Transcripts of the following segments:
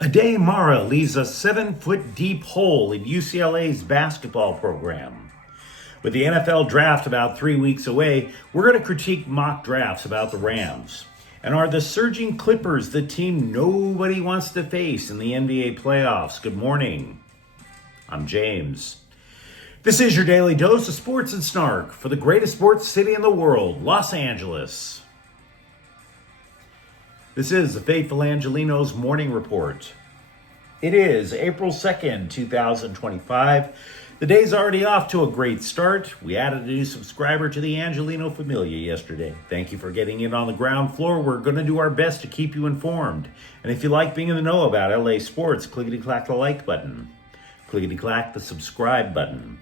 Aday Mara leaves a 7-foot deep hole in UCLA's basketball program. With the NFL draft about 3 weeks away, we're going to critique mock drafts about the Rams. And are the surging Clippers the team nobody wants to face in the NBA playoffs? Good morning. I'm James. This is your daily dose of sports and snark for the greatest sports city in the world, Los Angeles. This is the Faithful Angelenos Morning Report. It is April 2nd, 2025. The day's already off to a great start. We added a new subscriber to the Angeleno Familia yesterday. Thank you for getting in on the ground floor. We're going to do our best to keep you informed. And if you like being in the know about LA sports, clickety-clack the like button. Clickety-clack the subscribe button.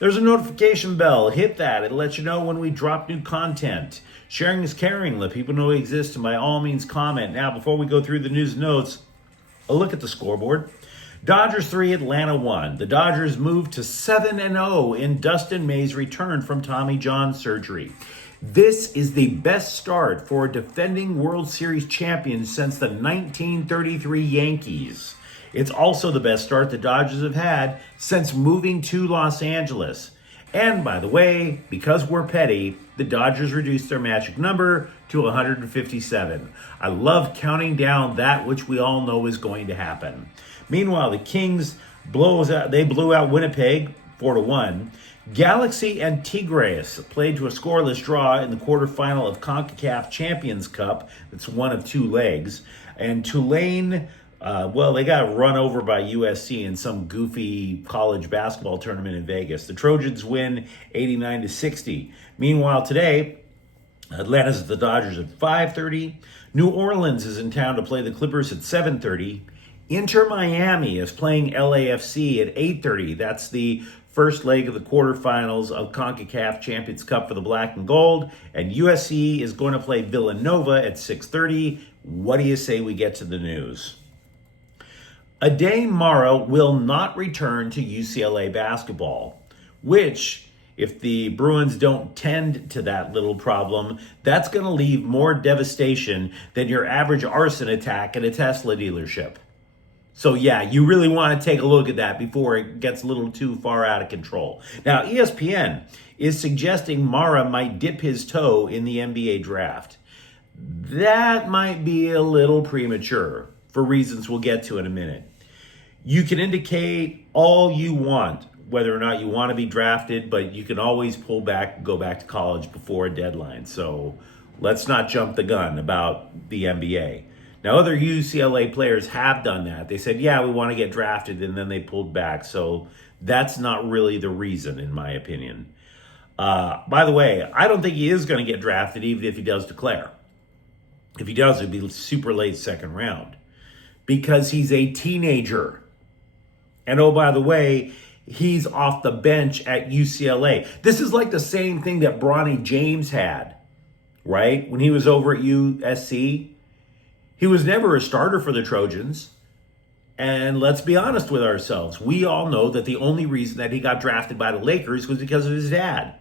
There's a notification bell. Hit that. It'll let you know when we drop new content. Sharing is caring. Let people know we exist, and by all means comment. Now, before we go through the news notes, a look at the scoreboard. Dodgers 3, Atlanta 1. The Dodgers moved to 7-0 in Dustin May's return from Tommy John surgery. This is the best start for a defending World Series champion since the 1933 Yankees. It's also the best start the Dodgers have had since moving to Los Angeles. And by the way, because we're petty, the Dodgers reduced their magic number to 157. I love counting down that which we all know is going to happen. Meanwhile, the Kings blew out Winnipeg 4-1. Galaxy and Tigres played to a scoreless draw in the quarterfinal of CONCACAF Champions Cup. It's one of two legs. And Tulane, they got run over by USC in some goofy college basketball tournament in Vegas. The Trojans win 89-60. Meanwhile, today, Atlanta's at the Dodgers at 5:30. New Orleans is in town to play the Clippers at 7:30. Inter Miami is playing LAFC at 8:30. That's the first leg of the quarterfinals of CONCACAF Champions Cup for the Black and Gold. And USC is going to play Villanova at 6:30. What do you say we get to the news? Aday Mara will not return to UCLA basketball, which, if the Bruins don't tend to that little problem, that's going to leave more devastation than your average arson attack at a Tesla dealership. So yeah, you really want to take a look at that before it gets a little too far out of control. Now, ESPN is suggesting Mara might dip his toe in the NBA draft. That might be a little premature for reasons we'll get to in a minute. You can indicate all you want, whether or not you want to be drafted, but you can always pull back and go back to college before a deadline. So let's not jump the gun about the NBA. Now, other UCLA players have done that. They said, yeah, we want to get drafted, and then they pulled back. So that's not really the reason, in my opinion. By the way, I don't think he is going to get drafted, even if he does declare. If he does, it'd be super late second round, because he's a teenager. And oh, by the way, he's off the bench at UCLA. This is like the same thing that Bronny James had, right? When he was over at USC. He was never a starter for the Trojans. And let's be honest with ourselves. We all know that the only reason that he got drafted by the Lakers was because of his dad.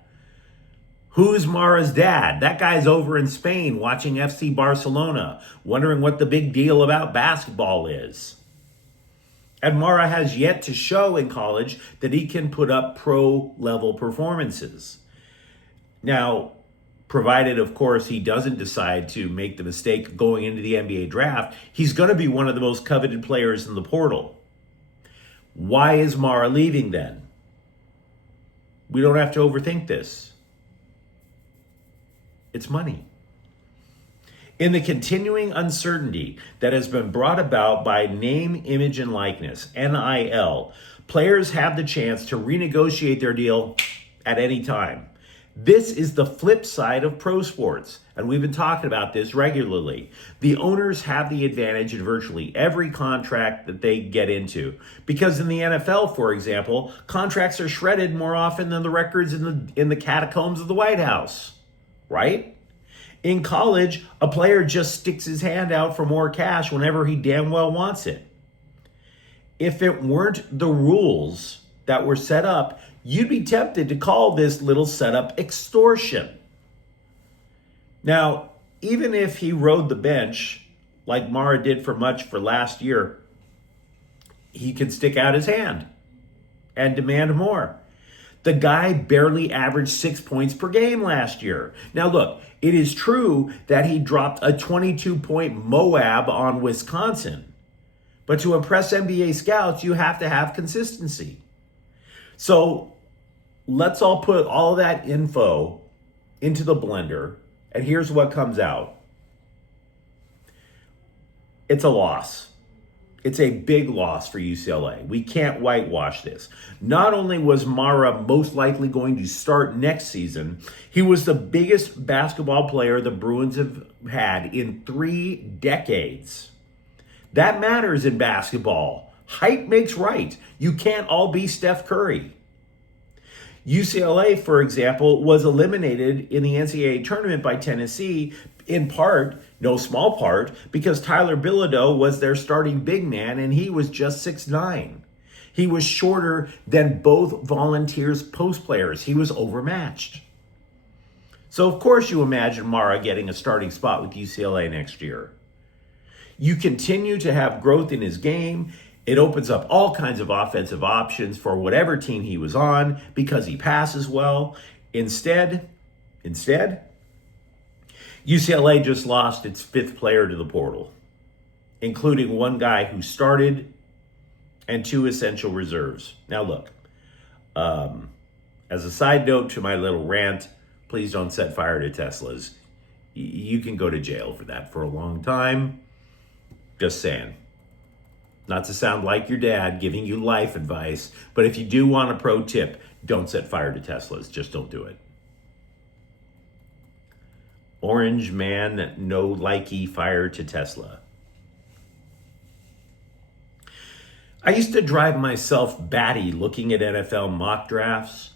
Who's Mara's dad? That guy's over in Spain watching FC Barcelona, wondering what the big deal about basketball is. And Mara has yet to show in college that he can put up pro-level performances. Now, provided, of course, he doesn't decide to make the mistake of going into the NBA draft, he's going to be one of the most coveted players in the portal. Why is Mara leaving then? We don't have to overthink this. It's money. In the continuing uncertainty that has been brought about by name, image, and likeness, NIL, players have the chance to renegotiate their deal at any time. This is the flip side of pro sports, and we've been talking about this regularly. The owners have the advantage in virtually every contract that they get into, because in the NFL, for example, contracts are shredded more often than the records in the catacombs of the White House, right? In college, a player just sticks his hand out for more cash whenever he damn well wants it. If it weren't the rules that were set up, you'd be tempted to call this little setup extortion. Now, even if he rode the bench like Mara did for last year, he can stick out his hand and demand more. The guy barely averaged 6 points per game last year. Now look, it is true that he dropped a 22-point Moab on Wisconsin. But to impress NBA scouts, you have to have consistency. So let's all put all that info into the blender, and here's what comes out. It's a loss. It's a big loss for UCLA. We can't whitewash this. Not only was Mara most likely going to start next season, he was the biggest basketball player the Bruins have had in 3 decades. That matters in basketball. Height makes right. You can't all be Steph Curry. UCLA, for example, was eliminated in the NCAA tournament by Tennessee, in part, no small part, because Tyler Bilodeau was their starting big man and he was just 6'9". He was shorter than both Volunteers post players. He was overmatched. So of course you imagine Mara getting a starting spot with UCLA next year. You continue to have growth in his game. It opens up all kinds of offensive options for whatever team he was on because he passes well. Instead, UCLA just lost its 5th player to the portal, including one guy who started and 2 essential reserves. Now look, as a side note to my little rant, please don't set fire to Teslas. You can go to jail for that for a long time. Just saying. Not to sound like your dad giving you life advice, but if you do want a pro tip, don't set fire to Teslas. Just don't do it. Orange man, no likey, fire to Tesla. I used to drive myself batty looking at NFL mock drafts.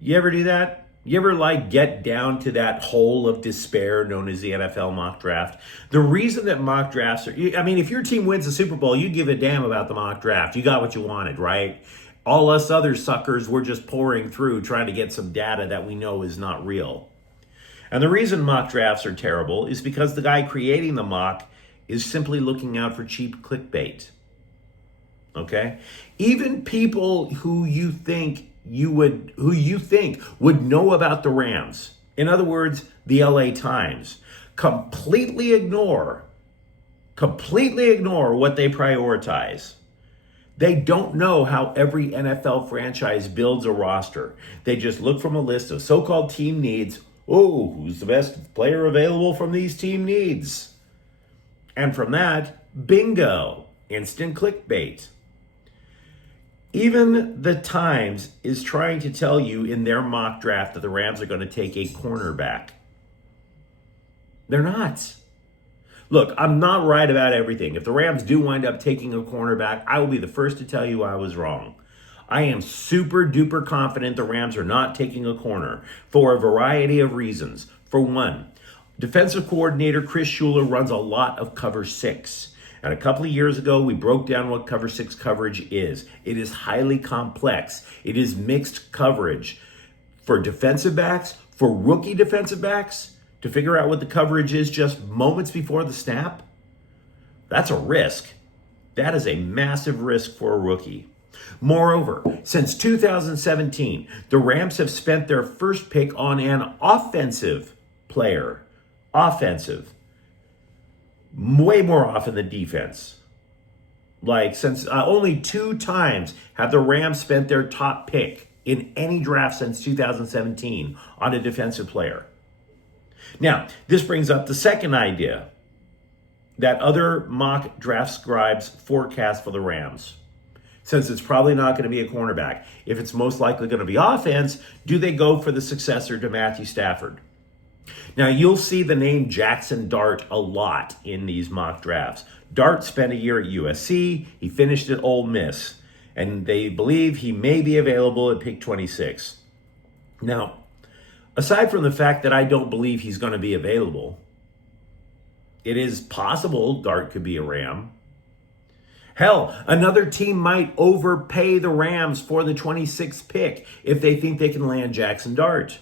You ever do that? You ever get down to that hole of despair known as the NFL mock draft? The reason that mock drafts are, if your team wins the Super Bowl, you give a damn about the mock draft. You got what you wanted, right? All us other suckers, we're just pouring through trying to get some data that we know is not real. And the reason mock drafts are terrible is because the guy creating the mock is simply looking out for cheap clickbait. Okay? Even people who you think would know about the Rams, in other words, the LA Times, completely ignore what they prioritize. They don't know how every NFL franchise builds a roster. They just look from a list of so-called team needs. Oh, who's the best player available from these team needs? And from that, bingo, instant clickbait. Even the Times is trying to tell you in their mock draft that the Rams are going to take a cornerback. They're not. Look, I'm not right about everything. If the Rams do wind up taking a cornerback, I will be the first to tell you I was wrong. I am super duper confident the Rams are not taking a corner for a variety of reasons. For one, defensive coordinator Chris Schuler runs a lot of cover 6. And a couple of years ago, we broke down what cover 6 coverage is. It is highly complex. It is mixed coverage. For defensive backs, for rookie defensive backs, to figure out what the coverage is just moments before the snap, that's a risk. That is a massive risk for a rookie. Moreover, since 2017, the Rams have spent their first pick on an offensive player. Offensive. Way more often than defense. Since only 2 times have the Rams spent their top pick in any draft since 2017 on a defensive player. Now, this brings up the second idea that other mock draft scribes forecast for the Rams. Since it's probably not going to be a cornerback, if it's most likely going to be offense, do they go for the successor to Matthew Stafford? Now, you'll see the name Jackson Dart a lot in these mock drafts. Dart spent a year at USC. He finished at Ole Miss. And they believe he may be available at pick 26. Now, aside from the fact that I don't believe he's going to be available, it is possible Dart could be a Ram. Hell, another team might overpay the Rams for the 26th pick if they think they can land Jackson Dart.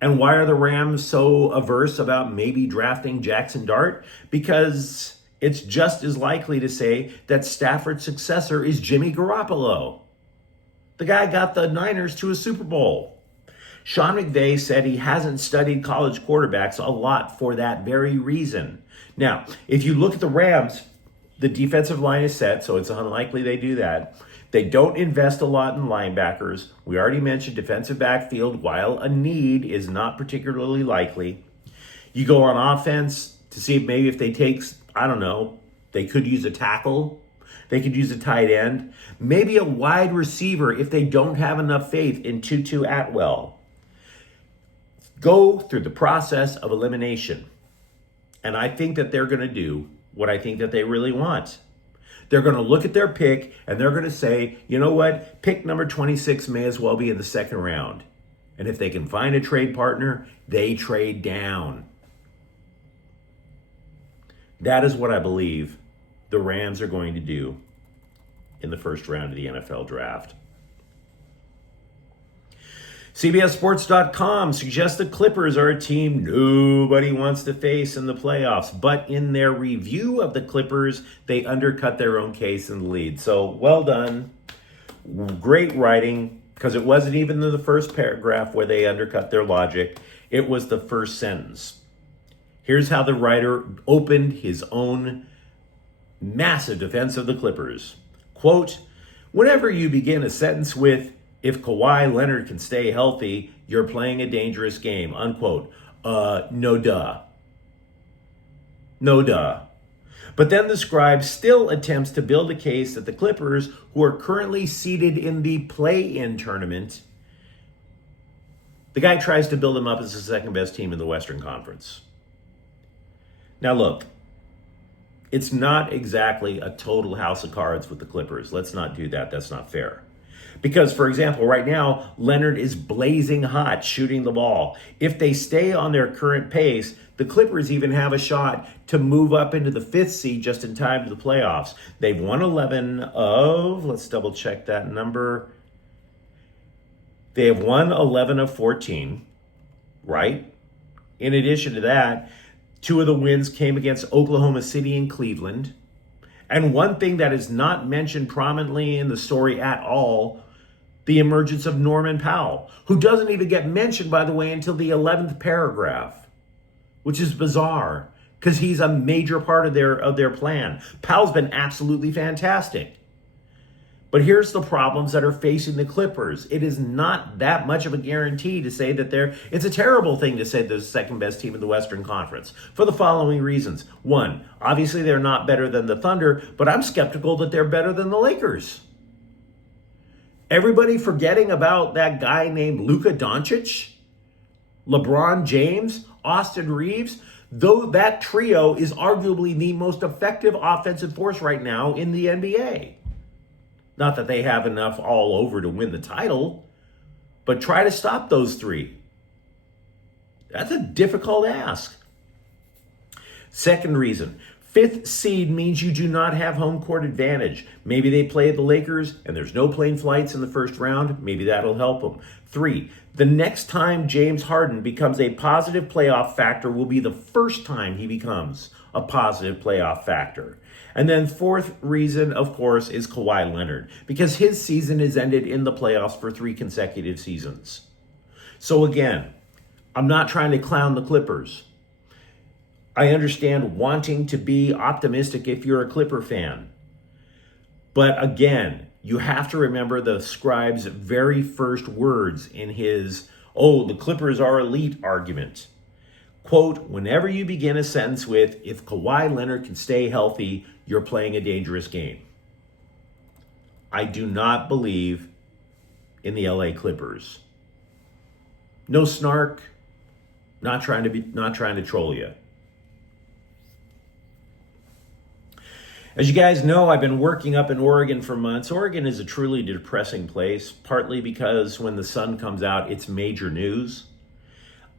And why are the Rams so averse about maybe drafting Jackson Dart? Because it's just as likely to say that Stafford's successor is Jimmy Garoppolo. The guy got the Niners to a Super Bowl. Sean McVay said he hasn't studied college quarterbacks a lot for that very reason. Now, if you look at the Rams, the defensive line is set, so it's unlikely they do that. They don't invest a lot in linebackers. We already mentioned defensive backfield, while a need is not particularly likely. You go on offense to see maybe if they take, I don't know, they could use a tackle. They could use a tight end. Maybe a wide receiver if they don't have enough faith in Tutu Atwell. Go through the process of elimination. And I think that they're going to do what I think that they really want. They're going to look at their pick and they're going to say, you know what? Pick number 26 may as well be in the second round. And if they can find a trade partner, they trade down. That is what I believe the Rams are going to do in the first round of the NFL draft. CBSSports.com suggests the Clippers are a team nobody wants to face in the playoffs, but in their review of the Clippers, they undercut their own case in the lead. So well done. Great writing, because it wasn't even in the first paragraph where they undercut their logic. It was the first sentence. Here's how the writer opened his own massive defense of the Clippers. Quote, whenever you begin a sentence with, if Kawhi Leonard can stay healthy, you're playing a dangerous game, unquote. No duh. No duh. But then the scribe still attempts to build a case that the Clippers, who are currently seated in the play-in tournament, the guy tries to build them up as the second best team in the Western Conference. Now look, it's not exactly a total house of cards with the Clippers. Let's not do that. That's not fair. Because, for example, right now, Leonard is blazing hot shooting the ball. If they stay on their current pace, the Clippers even have a shot to move up into the 5th seed just in time to the playoffs. They've won 11 of, let's double check that number. They have won 11 of 14, right? In addition to that, 2 of the wins came against Oklahoma City and Cleveland. And one thing that is not mentioned prominently in the story at all, the emergence of Norman Powell, who doesn't even get mentioned, by the way, until the 11th paragraph, which is bizarre because he's a major part of their plan. Powell's been absolutely fantastic. But here's the problems that are facing the Clippers. It is not that much of a guarantee to say that it's a terrible thing to say they're the second best team in the Western Conference for the following reasons. One, obviously they're not better than the Thunder, but I'm skeptical that they're better than the Lakers. Everybody forgetting about that guy named Luka Doncic, LeBron James, Austin Reeves, though that trio is arguably the most effective offensive force right now in the NBA. Not that they have enough all over to win the title, but try to stop those 3. That's a difficult ask. Second reason, 5th seed means you do not have home court advantage. Maybe they play the Lakers and there's no plane flights in the first round. Maybe that'll help them. 3, the next time James Harden becomes a positive playoff factor will be the first time he becomes a positive playoff factor. And then 4th reason, of course, is Kawhi Leonard, because his season has ended in the playoffs for 3 consecutive seasons. So again, I'm not trying to clown the Clippers. I understand wanting to be optimistic if you're a Clipper fan. But again, you have to remember the scribe's very first words in his, the Clippers are elite argument. Quote, whenever you begin a sentence with, if Kawhi Leonard can stay healthy, you're playing a dangerous game. I do not believe in the LA Clippers. No snark, not trying to troll you. As you guys know, I've been working up in Oregon for months. Oregon is a truly depressing place, partly because when the sun comes out, it's major news.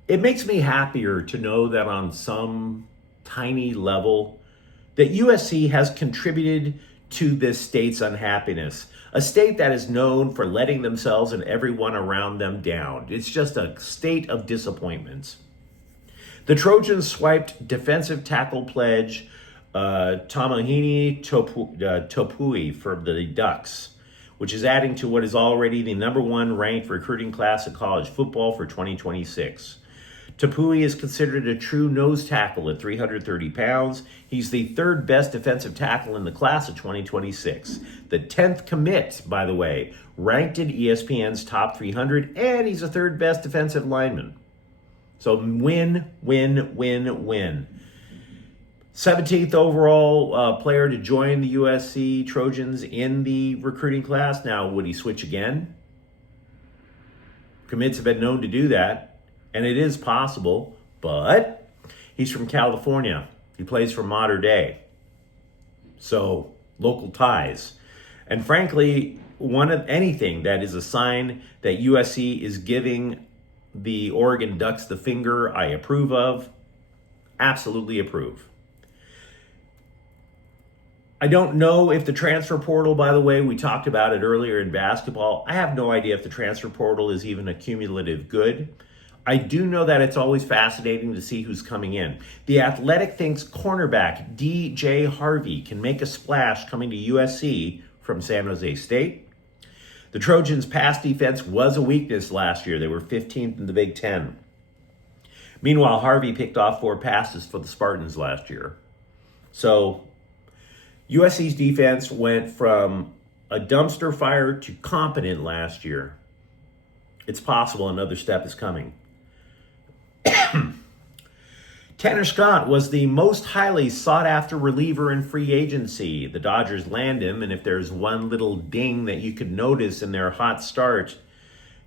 It makes me happier to know that on some tiny level, that USC has contributed to this state's unhappiness, a state that is known for letting themselves and everyone around them down. It's just a state of disappointment. The Trojans swiped defensive tackle pledge Tamahini Topui for the Ducks, which is adding to what is already the number one ranked recruiting class of college football for 2026. Topui is considered a true nose tackle at 330 pounds. He's the third best defensive tackle in the class of 2026. The 10th commit, by the way, ranked in ESPN's top 300, and he's the third best defensive lineman. So win, win, win, win. 17th overall player to join the USC Trojans in the recruiting class. Now, would he switch again? Commits have been known to do that. And it is possible, but he's from California. He plays for Mater Dei. So, local ties. And frankly, anything that is a sign that USC is giving the Oregon Ducks the finger, I approve of. Absolutely approve. I don't know if the transfer portal, by the way, we talked about it earlier in basketball. I have no idea if the transfer portal is even a cumulative good. I do know that it's always fascinating to see who's coming in. The Athletic thinks cornerback DJ Harvey can make a splash coming to USC from San Jose State. The Trojans' pass defense was a weakness last year. They were 15th in the Big Ten. Meanwhile, Harvey picked off 4 passes for the Spartans last year. So USC's defense went from a dumpster fire to competent last year. It's possible another step is coming. Tanner Scott was the most highly sought-after reliever in free agency. The Dodgers land him, and if there's one little ding that you could notice in their hot start,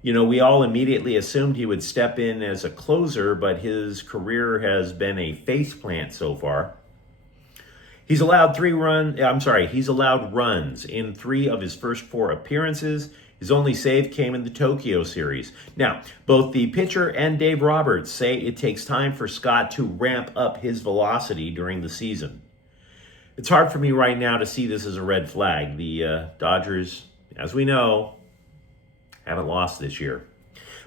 we all immediately assumed he would step in as a closer, but his career has been a faceplant so far. He's allowed runs in 3 of his first 4 appearances. His only save came in the Tokyo series. Now, both the pitcher and Dave Roberts say it takes time for Scott to ramp up his velocity during the season. It's hard for me right now to see this as a red flag. The Dodgers, as we know, haven't lost this year.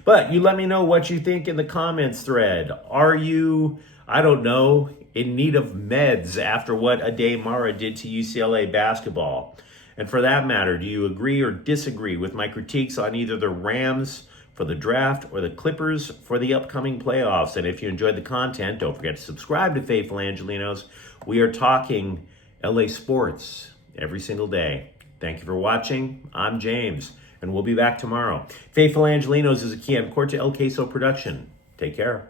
But you let me know what you think in the comments thread. Are you, in need of meds after what Aday Mara did to UCLA basketball? And for that matter, do you agree or disagree with my critiques on either the Rams for the draft or the Clippers for the upcoming playoffs? And if you enjoyed the content, don't forget to subscribe to Faithful Angelenos. We are talking LA sports every single day. Thank you for watching. I'm James, and we'll be back tomorrow. Faithful Angelenos is a Kian Corte El Queso production. Take care.